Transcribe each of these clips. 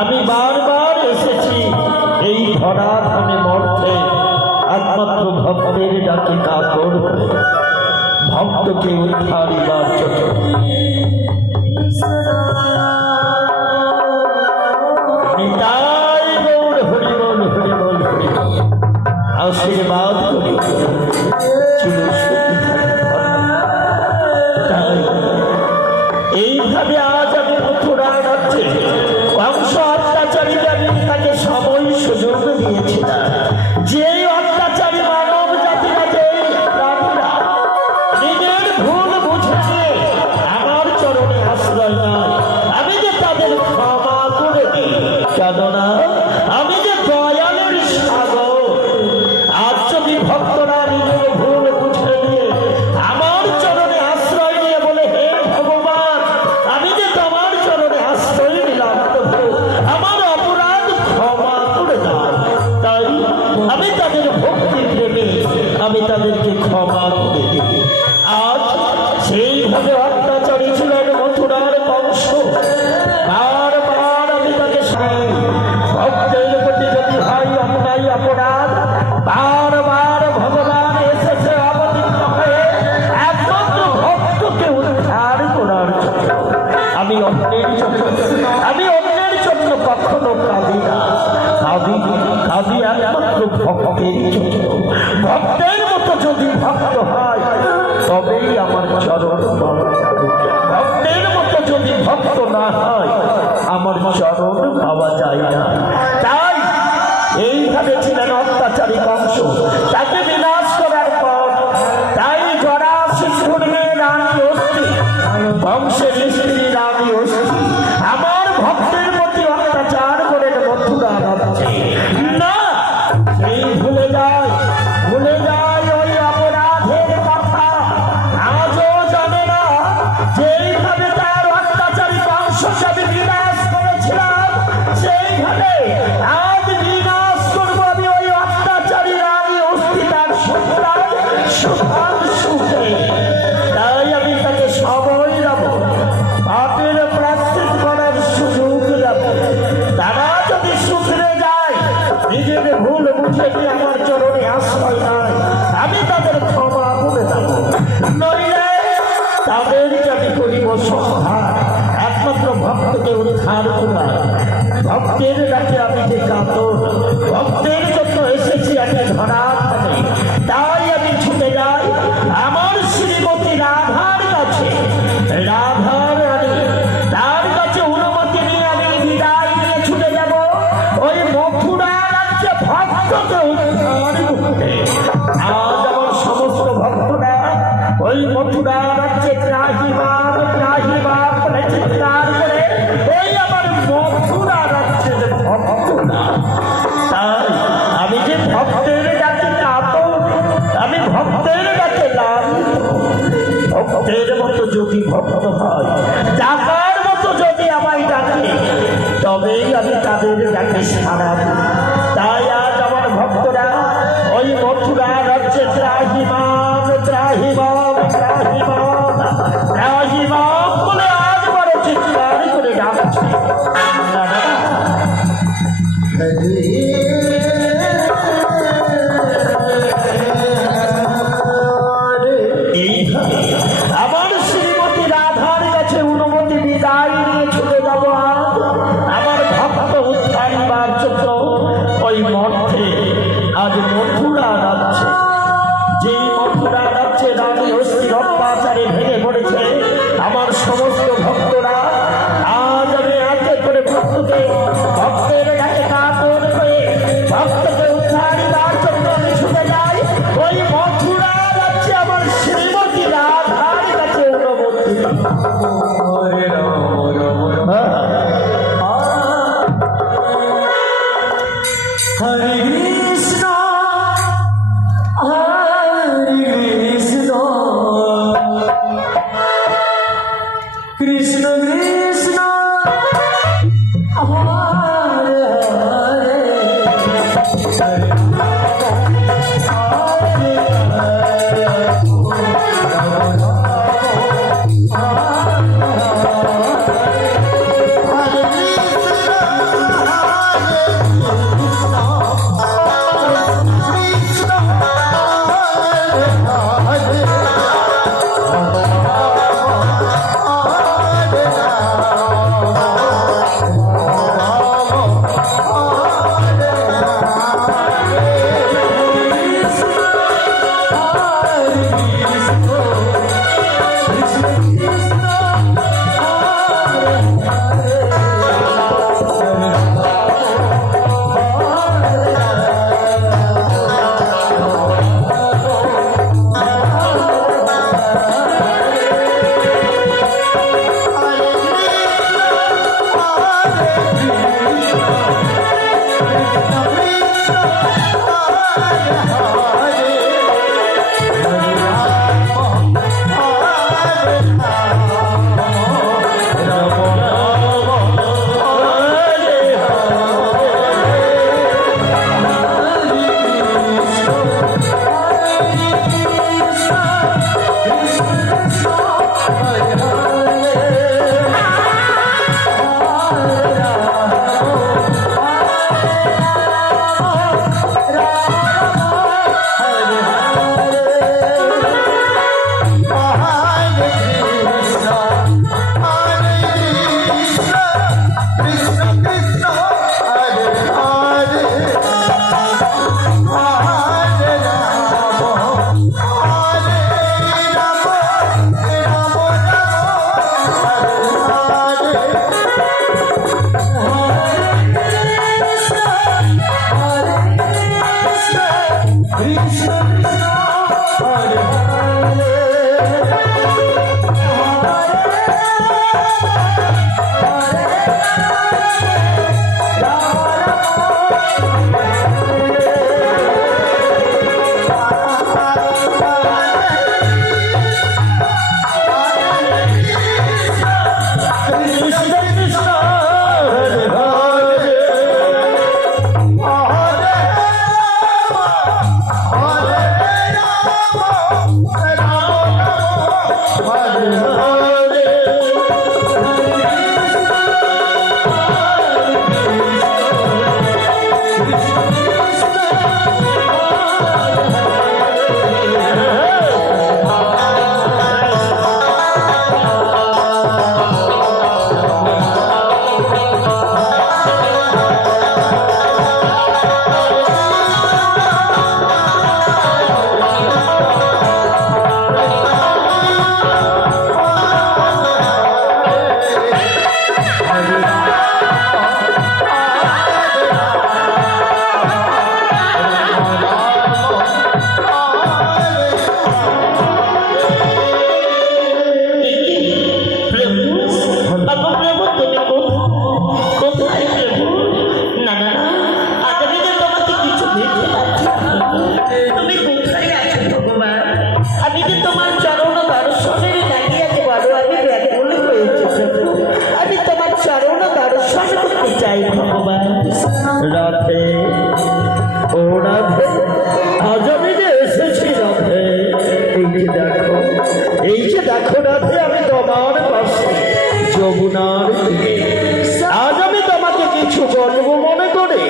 আমি বারবার এসেছি এই ধরাধামে মর্তে একমাত্র ভক্তের ডাকে কাতর করে ভক্তকে উদ্ধারিবার জন্য। নিতাই গৌর হরি বল হরি বল হরি বল। আশীর্বাদ করি এইভাবে আজ আমি মথুরা রাজ্যে কংস অত্যাচারীকে আমি তাকে সময় সুযোগ দিয়েছিলাম। যে অত্যাচারী মানব জাতিরা, যে প্রাণীরা নিজের ভুল বুঝে আমার চরণে আশ্রয় নাই, আমি যে তাদের ক্ষমা করে দিই, কেননা আমি যে দয়ালের সাগর। আজ যদি ভক্তরা নিজের ভুল বুঝে দিয়ে আমার চরণে আশ্রয় নিয়ে বলে, হে ভগবান, আমি যে তোমার চরণে আশ্রয় নিলাম, আমার অপরাধ ক্ষমা করে দাও, তাই আমি তাদের ভক্তি প্রেমে আমি তাদেরকে ক্ষমা করে দিই। আজ সেইভাবে অত্যাচারী ছিলেন মথুরার বংশ। বারবার আমি তাকে ভক্তের প্রতি যদি হয় অন্যায় অপরাধ, বারবার ভগবান এসেছে অবতীর্ণ হয়ে একমাত্র ভক্তকে উদ্ধার করার জন্য। আমি অন্যের জন্য কখনো কাঁদি না, কাঁদি একমাত্র ভক্তের জন্য। ভক্তের মতো যদি ভক্ত হয় তবেই আমার চরণ পাওয়া যাবে। ভক্তের মতো যদি ভক্ত না হয় আমার চরণ পাওয়া যায় না। তাই এইভাবে ছিলেন অত্যাচারী কংস। তাকে বিনাশ করার পর তাই জরাসন্ধের মেয়ে রানী অস্থি, বংশের স্ত্রী রানী অস্থি আমার ভক্তের প্রতি অত্যাচার করে মথুরা রাজ্যে না, সেই ভুলে যায় ওই অপরাধের কথা। আজও জানে না যেইভাবে তার অত্যাচারী বংশকে আমি বিনাশ করেছিলাম, সেইভাবে আজ বিনাশ করবো আমি ওই অত্যাচারী রানী অস্থি তার সন্তান সুখে। তাই আমি তাকে সময় দেব, পাপের প্রায়শ্চিত্ত করার সুযোগ দেব। তারা যদি শুধরে যায়, নিজের ভুল বুঝে কি আমার চরণে আশ্রয় নাই, আমি তাদের ক্ষমা করে দেব। নইলে তাদেরকে আমি করিব সংহার। একমাত্র ভক্তকে উদ্ধার করা, ভক্তের ডাকে আমি যে কাতর, ভক্তের জন্য এসেছি আমি ধরাধামে। তাই আমি ছুটে যাই আমার শ্রীমতী রাধার কাছে। রাধার রানী, তার কাছে অনুমতি নিয়ে আমি বিদায় নিয়ে ছুটে যাব ওই মথুরা রাজ্যে ভক্তকে উদ্ধার করতে। আজ আমার সমস্ত ভক্তরা ওই মথুরা রাজ্যে ত্রাহিমাম বলে চিৎকার করে এই আমার মথুরা রাজ্যের ভক্তরা। তাই আমি যে ভক্তের ডাকে কাতর, আমি রাধে ও রাধে আজ আমি যে এসেছি রাধে এই যে দেখো রাধে আমি তোমার পাশে যমুনার তীরে আজ আমি তোমাকে কিছু বলবো মনে করে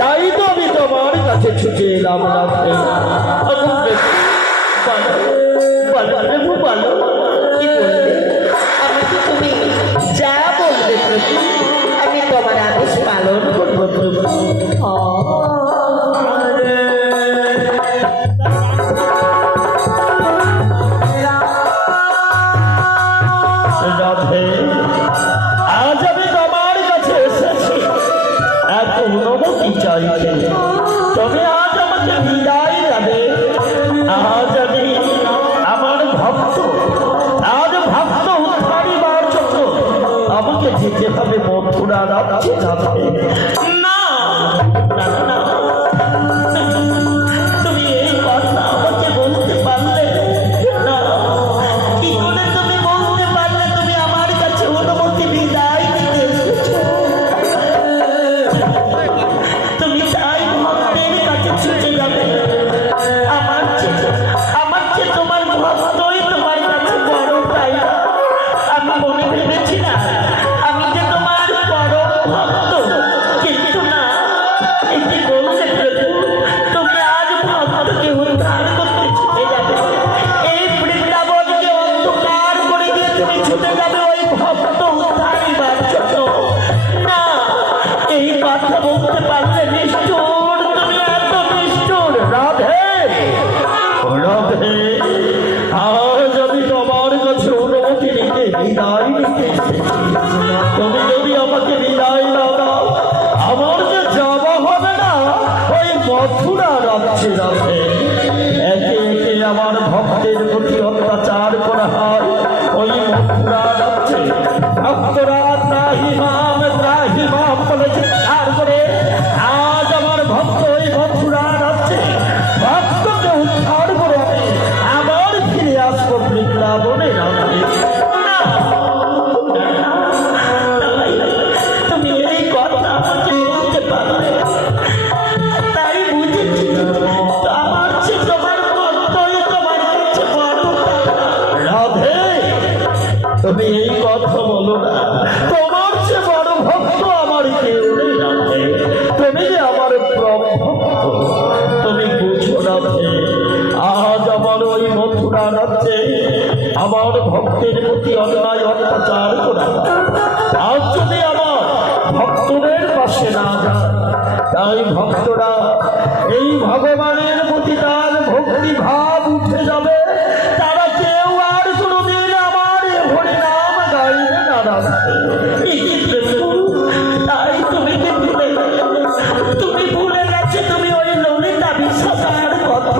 তাই তো আমি তোমার কাছে ছুটে এলাম রাধে বলো কি বলবে আমাকে তুমি যা বলবে আমি তোমার আদেশ পালন করবো রাধে আজ আমি তোমার কাছে এসেছি এক অনুমতি চাইতে তবে আজ আমাকে বিদায় যাবে আজ আমি আমার ভক্ত উদ্ধারিবার জন্য আমাকে যেতে হবে মথুরা রাজ্যে যাবে না তুমি এই কথা আমাকে বলতে পারলে না কি করে তুমি বলতে পারলে তুমি আমার কাছে অনুমতি বিদায় দিতে এসেছো তুমি তাই ভক্তের কাছে ছুটে যাবে আমার চেয়ে তোমার ভক্তই তোমার কাছে বড় তাই আমি মনে ভেবেছিলাম আমি যে তোমার বড় ভক্ত কিন্তু না এটি বলতে তুমি আজ ভক্তকে উদ্ধার করতে ছুটে যাবে এই বৃন্দাবনকে অন্ধকার করে দিয়ে তুমি ছুটে যাবে ওই ভক্ত উদ্ধারিবার জন্য না এই কথা বলতে পারলে নিষ্ঠুর তুমি এত নিষ্ঠুর রাধে রাধে আজ আমি তোমার কাছে অনুমতি নিতে বিদায় নিতে তুমি যদি আমাকে বিদায় না দাও আমার যে যাওয়া হবে না ওই মথুরা রাজ্যে রাধে একে একে আমার ভক্তের প্রতি অত্যাচার করা হয় ওই মথুরা রাজ্যে ভক্তরা ত্রাহিমাম বলে চিৎকার করে আজ আমার ভক্ত ওই মথুরা রাজ্যে ভক্তকে উদ্ধার করে আবার ফিরে আসবো বৃন্দাবনে রাধে তুমি এই কথা আমাকে বলতে পারবে তাই বুঝেছি আমার চেয়ে তোমার কর্তব্য তোমার কাছে বড় রাধে তুমি এই কথা বলো না তোমার চেয়ে বড় ভক্ত আমার কেউ নেই রাধে তুমি যে আমার ভক্ত তুমি বুঝো রাধে আজ আমার ওই মথুরা রাজ্যে আমার ভক্তের প্রতি অন্যায় অত্যাচার করা আজ যদি আমার ভক্তদের পাশে না যায় তাই ভক্তরা এই ভগবানের প্রতি তার ভক্তি ভাব উঠে যাবে তারা কেউ আর কোনোদিন আমার হরিনাম গাইবে না তাই তুমি ভুলে গেছো তুমি ওই ললিতা বিশ্বাসের কথা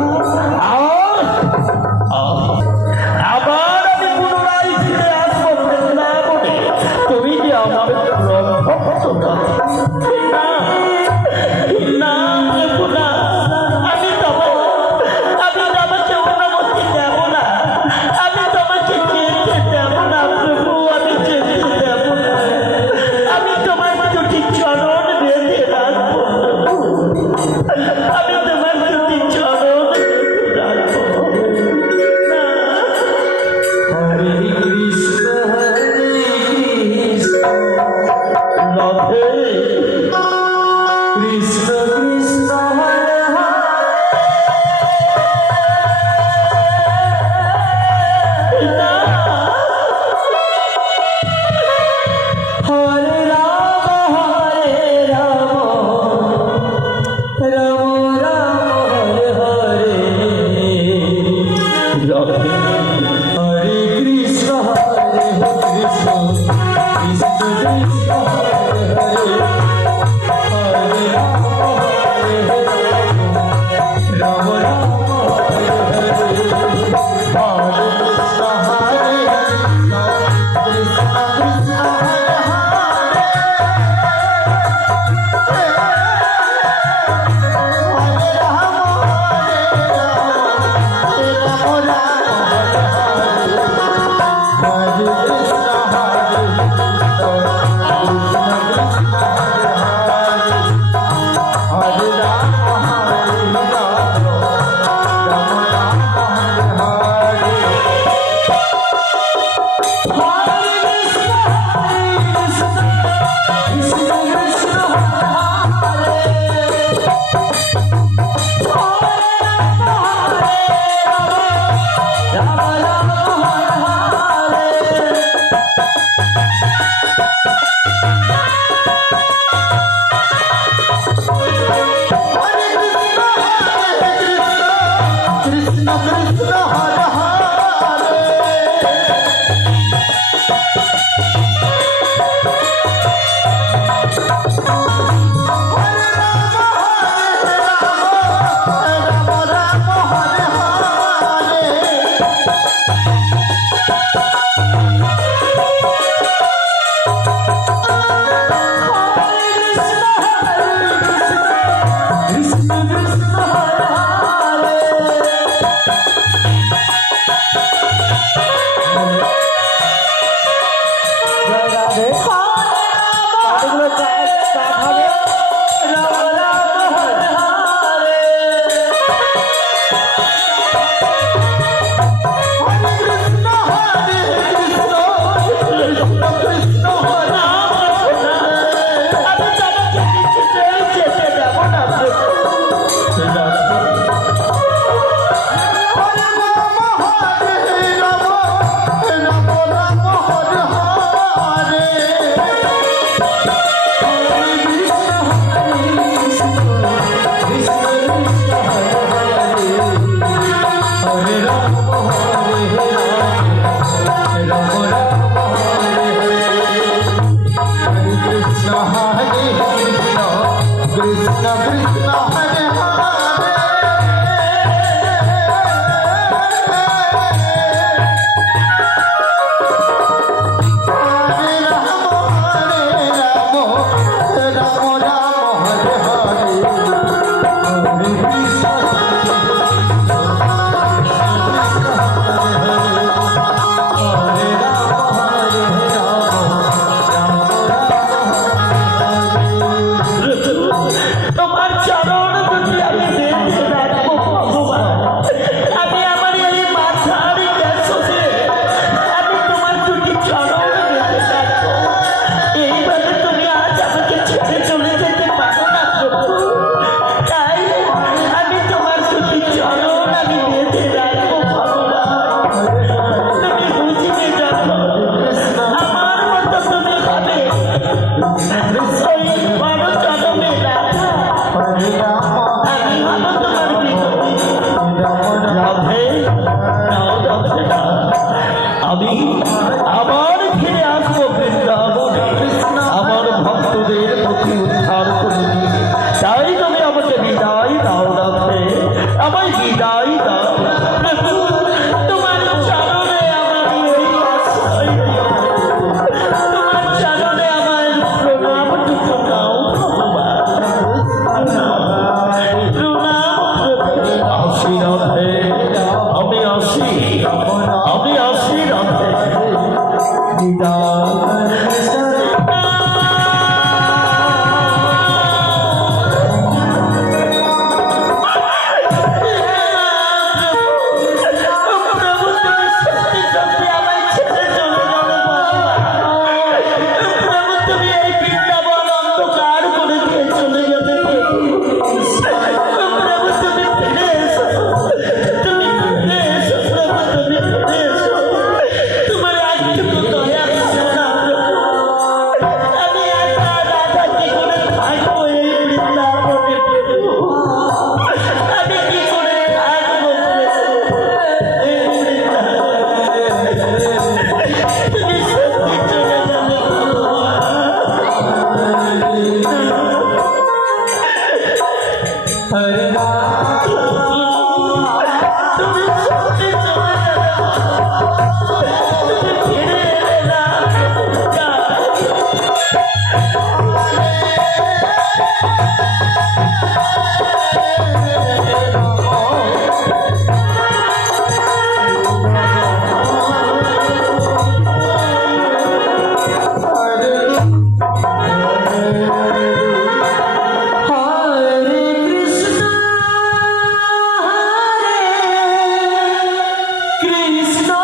Krishna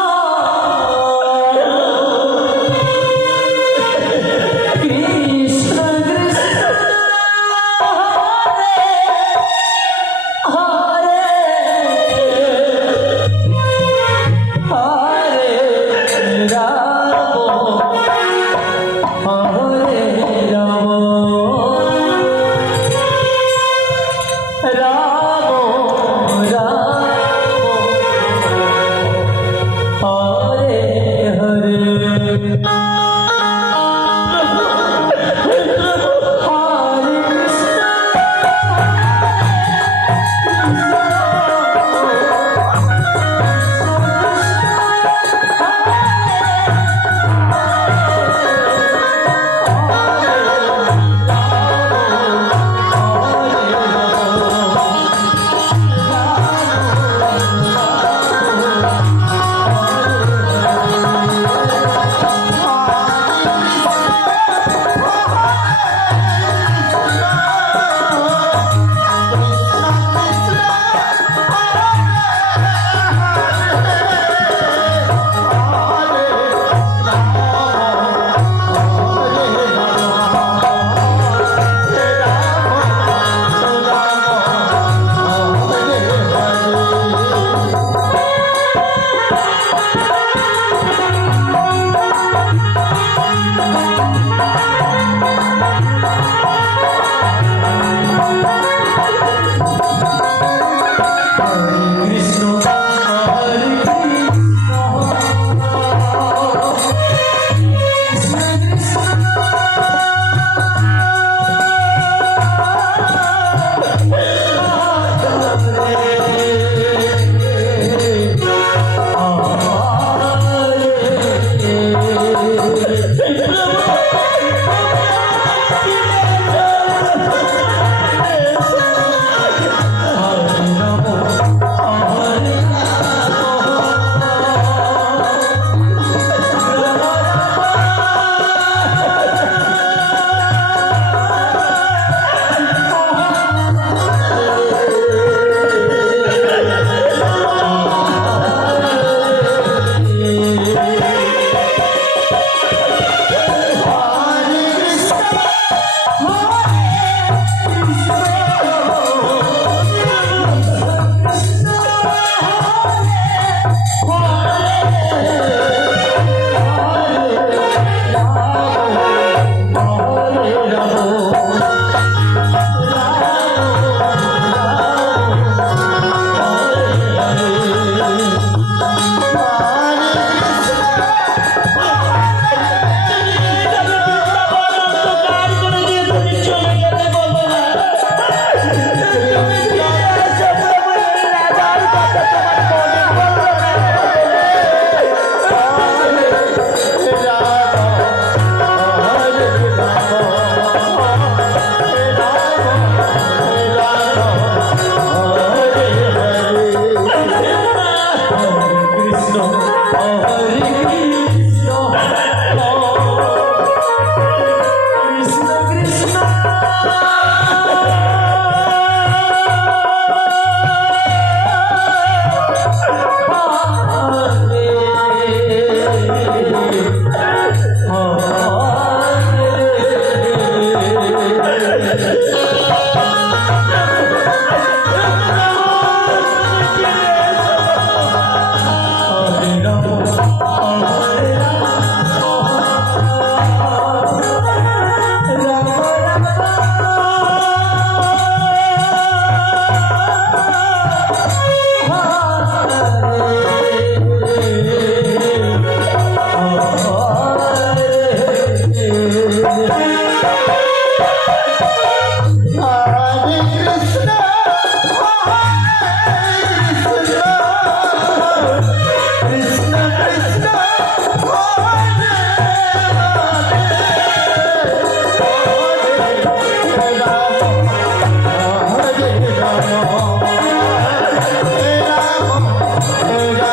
Hare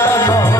Rama